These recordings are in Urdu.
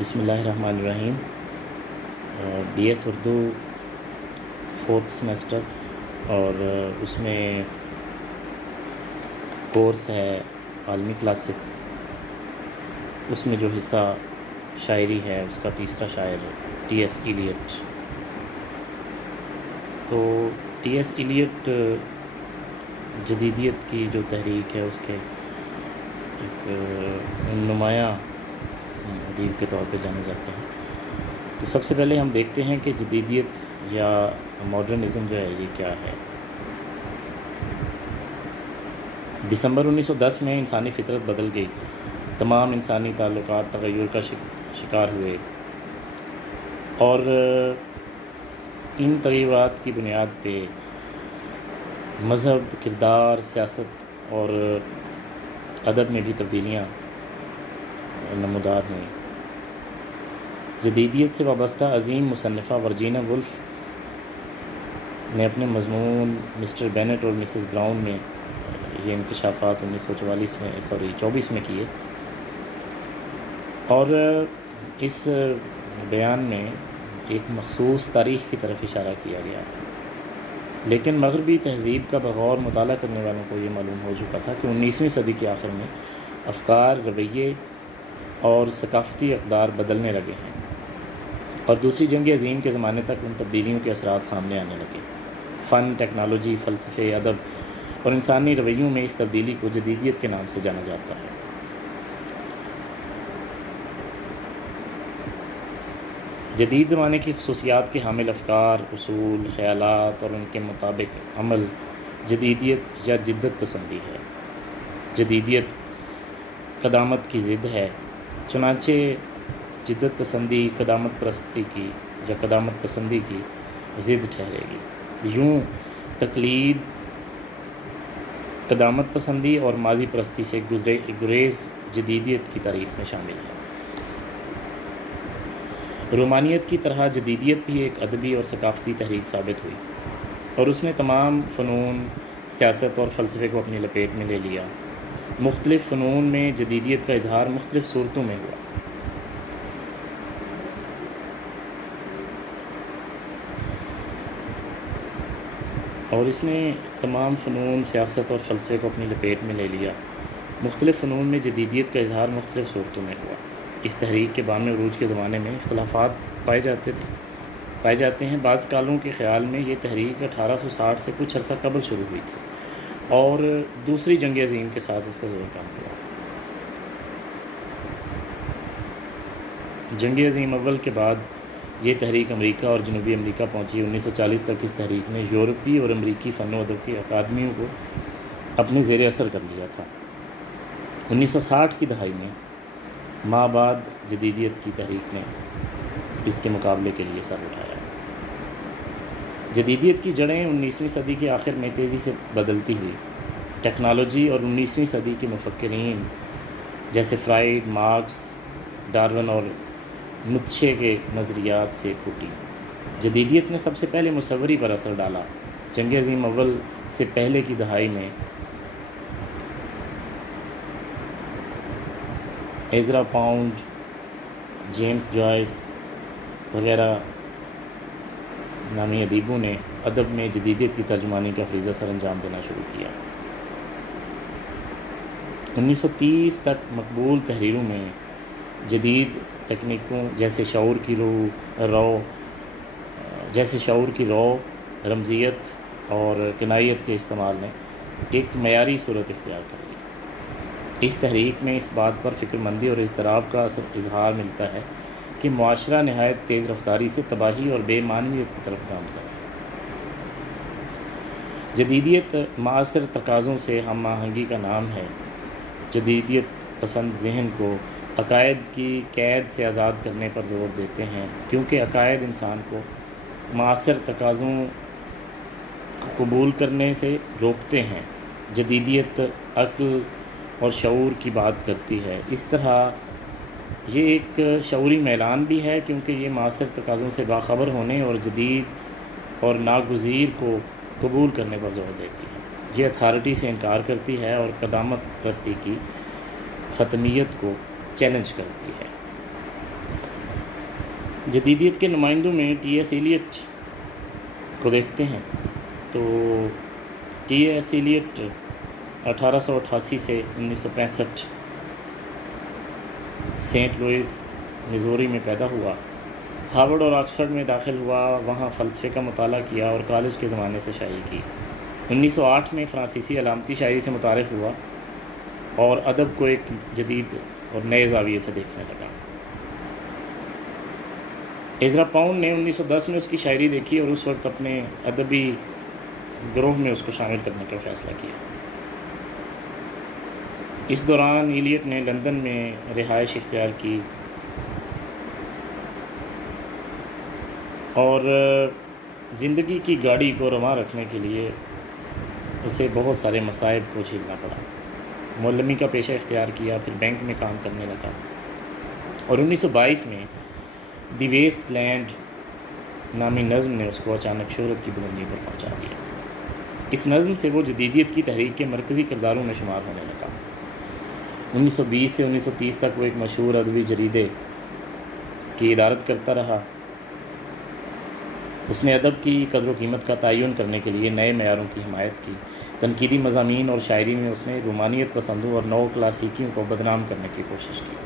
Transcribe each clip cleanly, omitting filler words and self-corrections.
بسم اللہ الرحمن الرحیم۔ B S Urdu 4th semester, اور اس میں کورس ہے عالمی کلاسک۔ اس میں جو حصہ شاعری ہے اس کا تیسرا شاعر ٹی ایس ایلیٹ۔ تو ٹی ایس ایلیٹ جدیدیت کی جو تحریک ہے اس کے ایک نمایاں ادیب کے طور پہ جانے جاتے ہیں۔ تو سب سے پہلے ہم دیکھتے ہیں کہ جدیدیت یا ماڈرنزم جو ہے یہ کیا ہے۔ دسمبر 1910 میں انسانی فطرت بدل گئی، تمام انسانی تعلقات تغیر کا شکار ہوئے، اور ان تغیرات کی بنیاد پہ مذہب، کردار، سیاست اور ادب میں بھی تبدیلیاں نمودار ہوئیں۔ جدیدیت سے وابستہ عظیم مصنفہ ورجینیا وولف نے اپنے مضمون مسٹر بینٹ اور مسز براؤن میں یہ انکشافات 1924 میں کیے، اور اس بیان میں ایک مخصوص تاریخ کی طرف اشارہ کیا گیا تھا، لیکن مغربی تہذیب کا بغور مطالعہ کرنے والوں کو یہ معلوم ہو چکا تھا کہ 19ویں صدی کے آخر میں افکار، رویے اور ثقافتی اقدار بدلنے لگے ہیں، اور دوسری جنگ عظیم کے زمانے تک ان تبدیلیوں کے اثرات سامنے آنے لگے۔ فن، ٹیکنالوجی، فلسفے، ادب اور انسانی رویوں میں اس تبدیلی کو جدیدیت کے نام سے جانا جاتا ہے۔ جدید زمانے کی خصوصیات کے حامل افکار، اصول، خیالات اور ان کے مطابق عمل جدیدیت یا جدت پسندی ہے۔ جدیدیت قدامت کی ضد ہے، چنانچہ جدت پسندی قدامت پسندی کی ضد ٹھہرے گی۔ یوں تقلید، قدامت پسندی اور ماضی پرستی سے گریز جدیدیت کی تعریف میں شامل ہے۔ رومانیت کی طرح جدیدیت بھی ایک ادبی اور ثقافتی تحریک ثابت ہوئی، اور اس نے تمام فنون، سیاست اور فلسفے کو اپنی لپیٹ میں لے لیا۔ مختلف فنون میں جدیدیت کا اظہار مختلف صورتوں میں ہوا۔ اور اس نے تمام فنون، سیاست اور فلسفے کو اپنی لپیٹ میں لے لیا۔ مختلف فنون میں جدیدیت کا اظہار مختلف صورتوں میں ہوا۔ اس تحریک کے بام عروج کے زمانے میں اختلافات پائے جاتے ہیں۔ بعض اسکالروں کے خیال میں یہ تحریک 1860 سے کچھ عرصہ قبل شروع ہوئی تھی، اور دوسری جنگ عظیم کے ساتھ اس کا زور کم ہوا۔ جنگ عظیم اول کے بعد یہ تحریک امریکہ اور جنوبی امریکہ پہنچی۔ 1940 تک اس تحریک نے یورپی اور امریکی فن و ادب کی اکادمیوں کو اپنے زیر اثر کر لیا تھا۔ 1960 کی دہائی میں بعد جدیدیت کی تحریک نے اس کے مقابلے کے لیے سر اٹھایا۔ جدیدیت کی جڑیں 19ویں صدی کے آخر میں تیزی سے بدلتی ہوئی ٹیکنالوجی اور 19ویں صدی کے مفکرین جیسے فرائڈ، مارکس، ڈارون اور نیتشے کے نظریات سے پھوٹی۔ جدیدیت نے سب سے پہلے مصوری پر اثر ڈالا۔ جنگ عظیم اول سے پہلے کی دہائی میں ایزرا پاؤنڈ، جیمز جوائس وغیرہ نامی ادیبوں نے ادب میں جدیدیت کی ترجمانی کا فریضہ سر انجام دینا شروع کیا۔ 1930 تک مقبول تحریروں میں جدید تکنیکوں جیسے شعور کی رو، رمزیت اور کنائیت کے استعمال نے ایک معیاری صورت اختیار کر لی۔ اس تحریک میں اس بات پر فکر مندی اور اضطراب کا اظہار ملتا ہے کہ معاشرہ نہایت تیز رفتاری سے تباہی اور بے معنویت کی طرف گامزن ہے۔ جدیدیت معاصر تقاضوں سے ہم آہنگی کا نام ہے۔ جدیدیت پسند ذہن کو عقائد کی قید سے آزاد کرنے پر زور دیتے ہیں، کیونکہ عقائد انسان کو معاصر تقاضوں کو قبول کرنے سے روکتے ہیں۔ جدیدیت عقل اور شعور کی بات کرتی ہے۔ اس طرح یہ ایک شعوری میلان بھی ہے، کیونکہ یہ معاصر تقاضوں سے باخبر ہونے اور جدید اور ناگزیر کو قبول کرنے پر زور دیتی ہے۔ یہ اتھارٹی سے انکار کرتی ہے اور قدامت پرستی کی ختمیت کو چیلنج کرتی ہے۔ جدیدیت کے نمائندوں میں ٹی ایس ایلیٹ کو دیکھتے ہیں تو ٹی ایس ایلیٹ 1888 سے 1965 سینٹ لوئس میزوری میں پیدا ہوا۔ ہارورڈ اور آکسفورڈ میں داخل ہوا، وہاں فلسفے کا مطالعہ کیا اور کالج کے زمانے سے شاعری کی۔ 1908 میں فرانسیسی علامتی شاعری سے متعارف ہوا اور ادب کو ایک جدید اور نئے زاویے سے دیکھنے لگا۔ ایزرا پاؤنڈ نے 1910 میں اس کی شاعری دیکھی اور اس وقت اپنے ادبی گروہ میں اس کو شامل کرنے کا فیصلہ کیا۔ اس دوران ایلیٹ نے لندن میں رہائش اختیار کی اور زندگی کی گاڑی کو رواں رکھنے کے لیے اسے بہت سارے مصائب کو جھیلنا پڑا۔ معلمی کا پیشہ اختیار کیا، پھر بینک میں کام کرنے لگا اور 1922 میں دی ویسٹ لینڈ نامی نظم نے اس کو اچانک شہرت کی بلندی پر پہنچا دیا۔ اس نظم سے وہ جدیدیت کی تحریک کے مرکزی کرداروں میں شمار ہونے لگا۔ 1920 سے 1930 تک وہ ایک مشہور ادبی جریدے کی ادارت کرتا رہا۔ اس نے ادب کی قدر و قیمت کا تعین کرنے کے لیے نئے معیاروں کی حمایت کی۔ تنقیدی مضامین اور شاعری میں اس نے رومانیت پسندوں اور نو کلاسیکیوں کو بدنام کرنے کی کوشش کی۔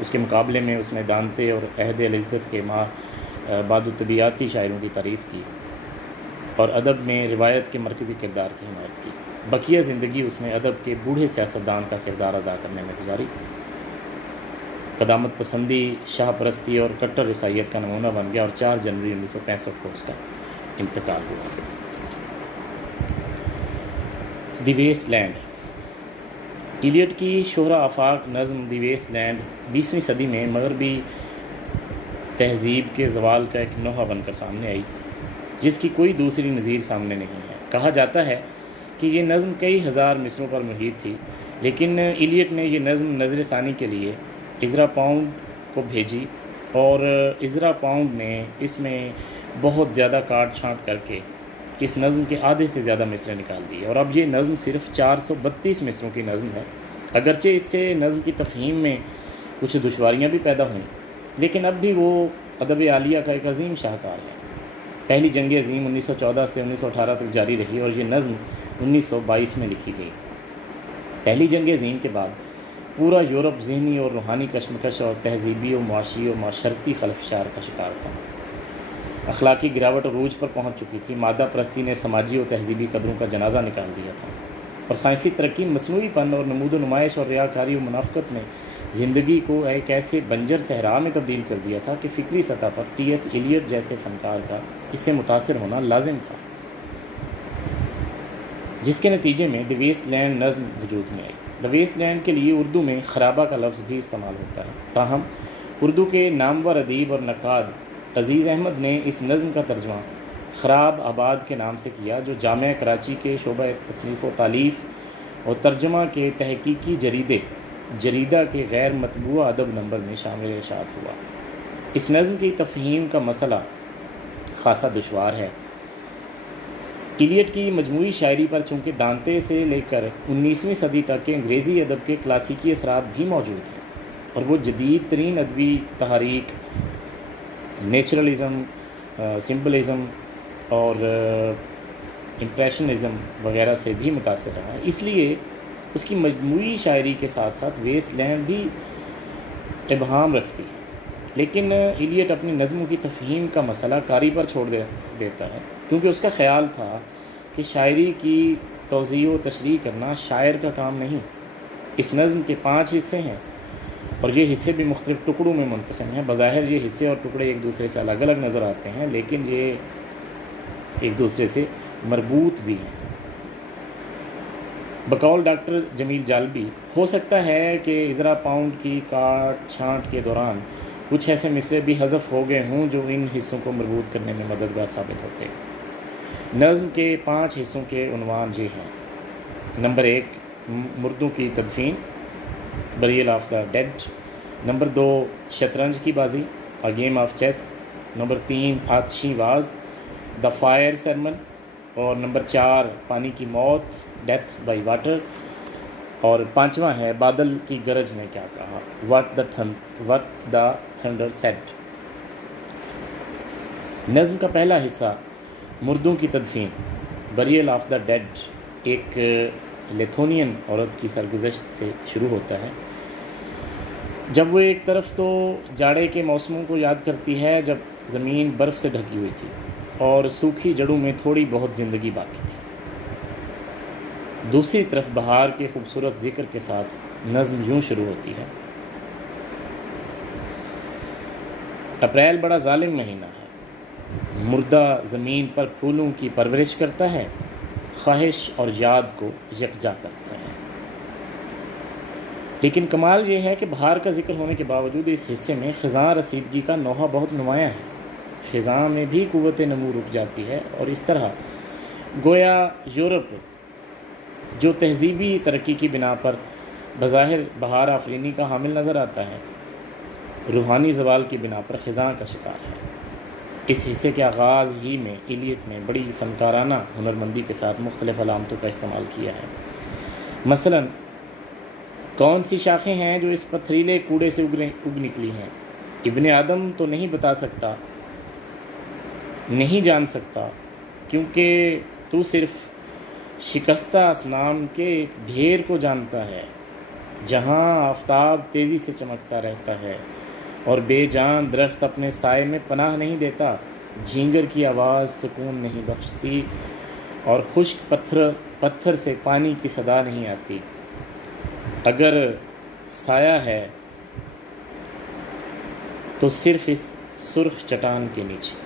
اس کے مقابلے میں اس نے دانتے اور عہد الزبتھ کے بعد طبیعیاتی شاعروں کی تعریف کی اور ادب میں روایت کے مرکزی کردار کی حمایت کی۔ بقیہ زندگی اس نے ادب کے بوڑھے سیاستدان کا کردار ادا کرنے میں گزاری۔ قدامت پسندی، شاہ پرستی اور کٹر عیسائیت کا نمونہ بن گیا اور 4 جنوری 1965 کو اس کا انتقال ہوا۔ دی ویسٹ لینڈ، ایلیٹ کی شہرہ آفاق نظم دی ویسٹ لینڈ 20ویں صدی میں مغربی تہذیب کے زوال کا ایک نوحہ بن کر سامنے آئی، جس کی کوئی دوسری نظیر سامنے نہیں ہے۔ کہا جاتا ہے کہ یہ نظم کئی ہزار مصروں پر محیط تھی، لیکن ایلیٹ نے یہ نظم نظر ثانی کے لیے ایزرا پاؤنڈ کو بھیجی اور ایزرا پاؤنڈ نے اس میں بہت زیادہ کاٹ چھانٹ کر کے اس نظم کے آدھے سے زیادہ مصرے نکال دیے، اور اب یہ نظم صرف 432 مصروں کی نظم ہے۔ اگرچہ اس سے نظم کی تفہیم میں کچھ دشواریاں بھی پیدا ہوئیں، لیکن اب بھی وہ ادب عالیہ کا ایک عظیم شاہکار ہے۔ پہلی جنگ عظیم 1914 سے 1918 تک جاری رہی اور یہ نظم 1922 میں لکھی گئی۔ پہلی جنگ عظیم کے بعد پورا یورپ ذہنی اور روحانی کشمکش اور تہذیبی و معاشی و معاشرتی خلفشار کا شکار تھا۔ اخلاقی گراوٹ عروج پر پہنچ چکی تھی، مادہ پرستی نے سماجی و تہذیبی قدروں کا جنازہ نکال دیا تھا، اور سائنسی ترقی، مصنوعی پن اور نمود و نمائش اور ریاکاری و منافقت نے زندگی کو ایک ایسے بنجر صحرا میں تبدیل کر دیا تھا کہ فکری سطح پر ٹی ایس ایلیٹ جیسے فنکار کا اس سے متاثر ہونا لازم تھا، جس کے نتیجے میں دی ویسٹ لینڈ نظم وجود میں آئی۔ دی ویسٹ لینڈ کے لیے اردو میں خرابہ کا لفظ بھی استعمال ہوتا ہے، تاہم اردو کے نامور ادیب اور نقاد عزیز احمد نے اس نظم کا ترجمہ خراب آباد کے نام سے کیا، جو جامعہ کراچی کے شعبہ تصنیف و تالیف اور ترجمہ کے تحقیقی جریدہ کے غیر مطبوع ادب نمبر میں شامل اشاعت ہوا۔ اس نظم کی تفہیم کا مسئلہ خاصا دشوار ہے۔ ایلیٹ کی مجموعی شاعری پر چونکہ دانتے سے لے کر 19ویں صدی تک کے انگریزی ادب کے کلاسیکی اثرات بھی موجود ہیں، اور وہ جدید ترین ادبی تحریک نیچرلزم، سمبلزم اور امپریشنزم وغیرہ سے بھی متاثر رہا ہے۔ اس لیے اس کی مجموعی شاعری کے ساتھ ساتھ ویسٹ لینڈ بھی ابہام رکھتی ہے، لیکن ایلیٹ اپنی نظموں کی تفہیم کا مسئلہ کاری پر چھوڑ دیتا ہے، کیونکہ اس کا خیال تھا کہ شاعری کی توضیح و تشریح کرنا شاعر کا کام نہیں۔ اس نظم کے 5 حصے ہیں اور یہ حصے بھی مختلف ٹکڑوں میں منقسم ہیں۔ بظاہر یہ حصے اور ٹکڑے ایک دوسرے سے الگ الگ نظر آتے ہیں، لیکن یہ ایک دوسرے سے مربوط بھی ہیں۔ بقول ڈاکٹر جمیل جالبی، ہو سکتا ہے کہ اجرا پاؤنڈ کی کاٹ چھانٹ کے دوران کچھ ایسے مصرے بھی حذف ہو گئے ہوں جو ان حصوں کو مربوط کرنے میں مددگار ثابت ہوتے ہیں۔ نظم کے 5 حصوں کے عنوان یہ ہیں: نمبر 1، مردوں کی تدفین، burial of the dead. Number 2، شطرنج کی بازی، a game of chess. Number 3، آتشی واز، دا فائر سرمن۔ اور نمبر 4، پانی کی موت، ڈیتھ بائی واٹر۔ اور 5واں ہے بادل کی گرج نے کیا کہا، what the thunder said۔ نظم کا پہلا حصہ مردوں کی تدفین، بریل آف دا ڈیڈ، ایک لیتھونین عورت کی سرگزشت سے شروع ہوتا ہے جب وہ ایک طرف تو جاڑے کے موسموں کو یاد کرتی ہے جب زمین برف سے ڈھکی ہوئی تھی اور سوکھی جڑوں میں تھوڑی بہت زندگی باقی تھی، دوسری طرف بہار کے خوبصورت ذکر کے ساتھ نظم یوں شروع ہوتی ہے: اپریل بڑا ظالم مہینہ ہے، مردہ زمین پر پھولوں کی پرورش کرتا ہے، خواہش اور یاد کو یکجا کرتا ہے۔ لیکن کمال یہ ہے کہ بہار کا ذکر ہونے کے باوجود اس حصے میں خزاں رسیدگی کا نوحہ بہت نمایاں ہے۔ خزاں میں بھی قوت نمو رک جاتی ہے اور اس طرح گویا یورپ جو تہذیبی ترقی کی بنا پر بظاہر بہار آفرینی کا حامل نظر آتا ہے، روحانی زوال کی بنا پر خزاں کا شکار ہے۔ اس حصے کے آغاز ہی میں ایلیٹ نے بڑی فنکارانہ ہنرمندی کے ساتھ مختلف علامتوں کا استعمال کیا ہے۔ مثلاً کون سی شاخیں ہیں جو اس پتھریلے کوڑے سے اگ نکلی ہیں؟ ابن آدم تو نہیں بتا سکتا، نہیں جان سکتا، کیونکہ تو صرف شکستہ اصنام کے ایک ڈھیر کو جانتا ہے، جہاں آفتاب تیزی سے چمکتا رہتا ہے اور بے جان درخت اپنے سائے میں پناہ نہیں دیتا، جھینگر کی آواز سکون نہیں بخشتی اور خشک پتھر سے پانی کی صدا نہیں آتی۔ اگر سایہ ہے تو صرف اس سرخ چٹان کے نیچے۔